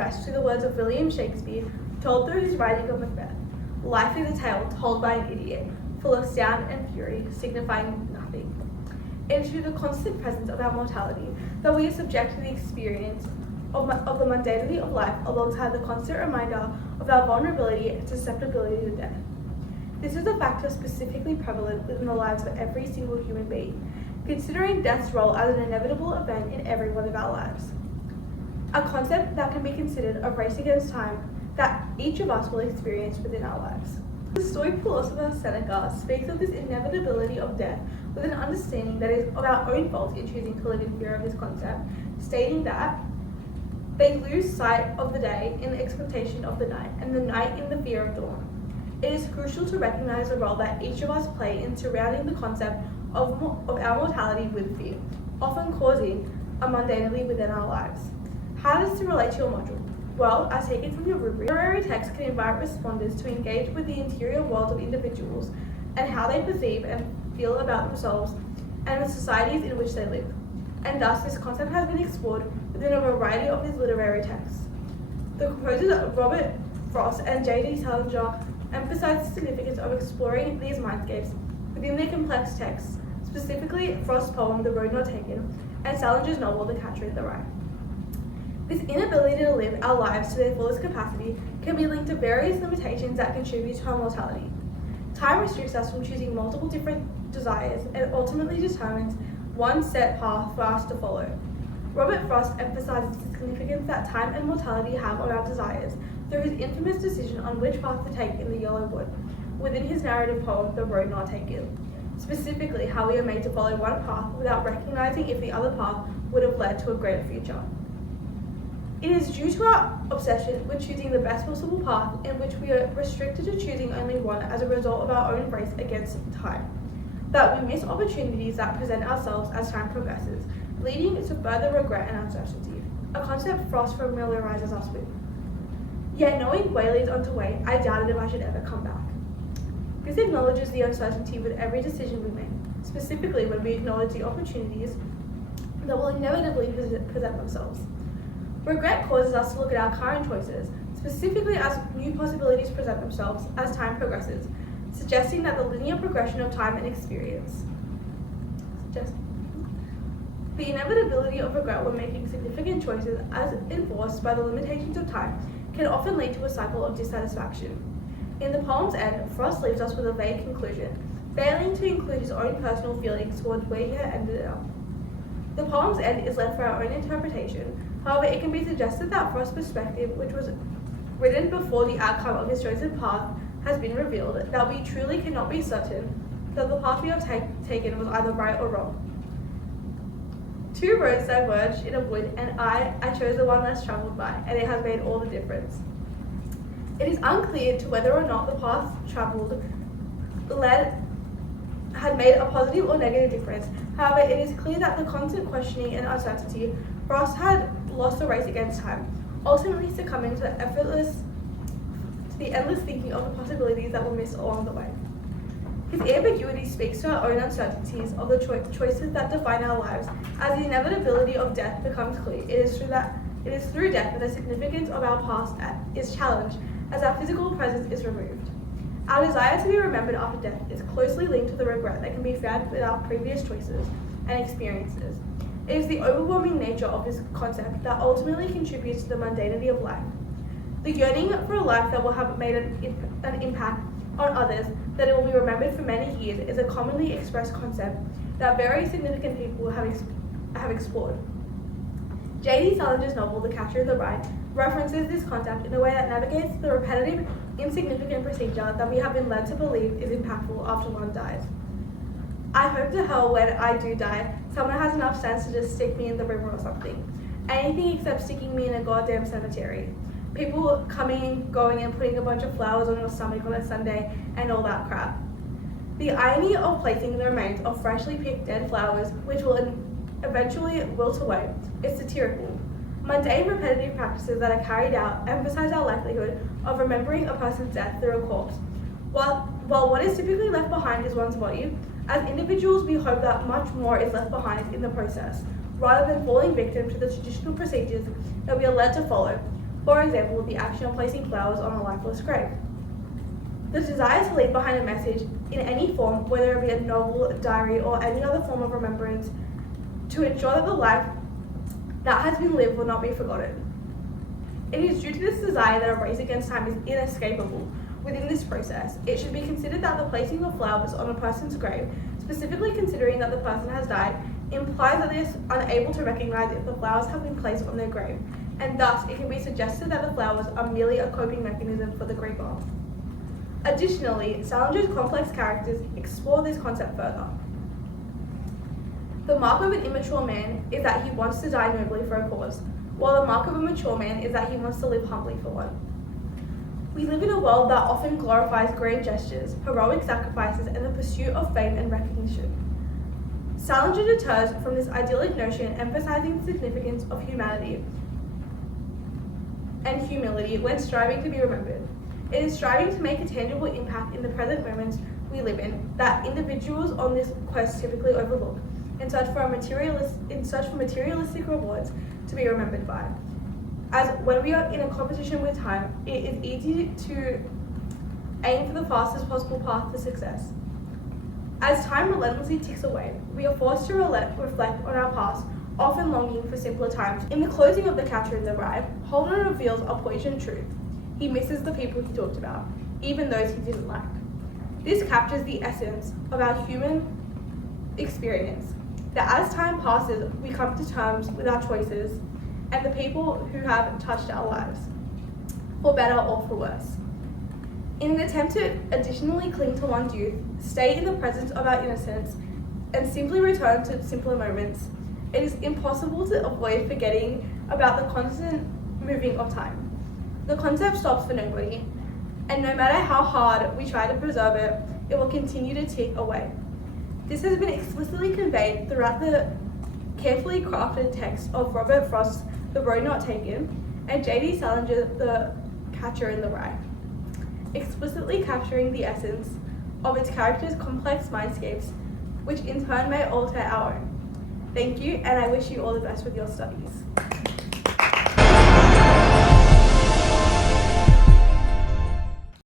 expressed through the words of William Shakespeare, told through his writing of Macbeth. Life is a tale told by an idiot, full of sound and fury, signifying nothing. It is through the constant presence of our mortality that we are subject to the experience of the mundanity of life, alongside the constant reminder of our vulnerability and susceptibility to death. This is a factor specifically prevalent within the lives of every single human being, considering death's role as an inevitable event in every one of our lives. A concept that can be considered a race against time that each of us will experience within our lives. The Stoic philosopher Seneca speaks of this inevitability of death with an understanding that is of our own fault in choosing to live in fear of this concept, stating that they lose sight of the day in the expectation of the night, and the night in the fear of dawn. It is crucial to recognize the role that each of us play in surrounding the concept of our mortality with fear, often causing a mundanity within our lives. How does this relate to your module? Well, as taken from your rubric, literary text can invite responders to engage with the interior world of individuals and how they perceive and feel about themselves and the societies in which they live. And thus, this concept has been explored within a variety of these literary texts. The composers Robert Frost and J.D. Salinger emphasize the significance of exploring these mindscapes within their complex texts, specifically Frost's poem The Road Not Taken and Salinger's novel The Catcher in the Rye. This inability to live our lives to their fullest capacity can be linked to various limitations that contribute to our mortality. Time restricts us from choosing multiple different desires and ultimately determines one set path for us to follow. Robert Frost emphasizes the significance that time and mortality have on our desires through his infamous decision on which path to take in The Yellow Wood, within his narrative poem The Road Not Taken, specifically how we are made to follow one path without recognizing if the other path would have led to a greater future. It is due to our obsession with choosing the best possible path in which we are restricted to choosing only one as a result of our own race against time, that we miss opportunities that present ourselves as time progresses, leading to further regret and uncertainty, a concept Frost familiarizes us with. Yet knowing way leads on to way, I doubted if I should ever come back. This acknowledges the uncertainty with every decision we make, specifically when we acknowledge the opportunities that will inevitably present themselves. Regret causes us to look at our current choices, specifically as new possibilities present themselves as time progresses, suggesting that the linear progression of time and experience. The inevitability of regret when making significant choices, as enforced by the limitations of time, can often lead to a cycle of dissatisfaction. In the poem's end, Frost leaves us with a vague conclusion, failing to include his own personal feelings towards where he had ended up. The poem's end is left for our own interpretation. However, it can be suggested that Frost's perspective, which was written before the outcome of his chosen path has been revealed, that we truly cannot be certain that the path we have taken was either right or wrong. Two roads diverged in a wood, and I chose the one less travelled by, and it has made all the difference. It is unclear to whether or not the path travelled had made a positive or negative difference. However, it is clear that the constant questioning and uncertainty, Frost had lost the race against time, ultimately succumbing to the endless thinking of the possibilities that were missed along the way. His ambiguity speaks to our own uncertainties of the choices that define our lives. As the inevitability of death becomes clear, it is through death that the significance of our past is challenged as our physical presence is removed. Our desire to be remembered after death is closely linked to the regret that can be found with our previous choices and experiences. It is the overwhelming nature of this concept that ultimately contributes to the mundanity of life. The yearning for a life that will have made an impact on others, that it will be remembered for many years, is a commonly expressed concept that very significant people have explored. J.D. Salinger's novel, The Catcher in the Rye, references this concept in a way that navigates the repetitive, insignificant procedure that we have been led to believe is impactful after one dies. I hope to hell when I do die, someone has enough sense to just stick me in the river or something. Anything except sticking me in a goddamn cemetery. People coming and going and putting a bunch of flowers on your stomach on a Sunday and all that crap. The irony of placing the remains of freshly picked dead flowers, which will eventually wilt away, is satirical. Mundane, repetitive practices that are carried out emphasize our likelihood of remembering a person's death through a corpse. While what is typically left behind is one's body, as individuals we hope that much more is left behind in the process, rather than falling victim to the traditional procedures that we are led to follow. For example, the action of placing flowers on a lifeless grave. The desire to leave behind a message in any form, whether it be a novel, a diary, or any other form of remembrance, to ensure that the life that has been lived will not be forgotten. It is due to this desire that a race against time is inescapable. Within this process, it should be considered that the placing of flowers on a person's grave, specifically considering that the person has died, implies that they are unable to recognize if the flowers have been placed on their grave, and thus it can be suggested that the flowers are merely a coping mechanism for the griever. Additionally, Salinger's complex characters explore this concept further. The mark of an immature man is that he wants to die nobly for a cause, while the mark of a mature man is that he wants to live humbly for one. We live in a world that often glorifies grand gestures, heroic sacrifices, and the pursuit of fame and recognition. Salinger deters from this idyllic notion, emphasizing the significance of humanity and humility when striving to be remembered. It is striving to make a tangible impact in the present moments we live in that individuals on this quest typically overlook, in search for materialistic rewards to be remembered by. As when we are in a competition with time, it is easy to aim for the fastest possible path to success. As time relentlessly ticks away, we are forced to reflect on our past, often longing for simpler times. In the closing of The Catcher in the Rye, Holden reveals a poignant truth. He misses the people he talked about, even those he didn't like. This captures the essence of our human experience, that as time passes, we come to terms with our choices and the people who have touched our lives, for better or for worse. In an attempt to additionally cling to one's youth, stay in the presence of our innocence, and simply return to simpler moments, it is impossible to avoid forgetting about the constant moving of time. The concept stops for nobody, and no matter how hard we try to preserve it, it will continue to tick away. This has been explicitly conveyed throughout the carefully crafted text of Robert Frost's The Road Not Taken and J.D. Salinger's The Catcher in the Rye, explicitly capturing the essence of its characters' complex mindscapes, which in turn may alter our own. Thank you, and I wish you all the best with your studies.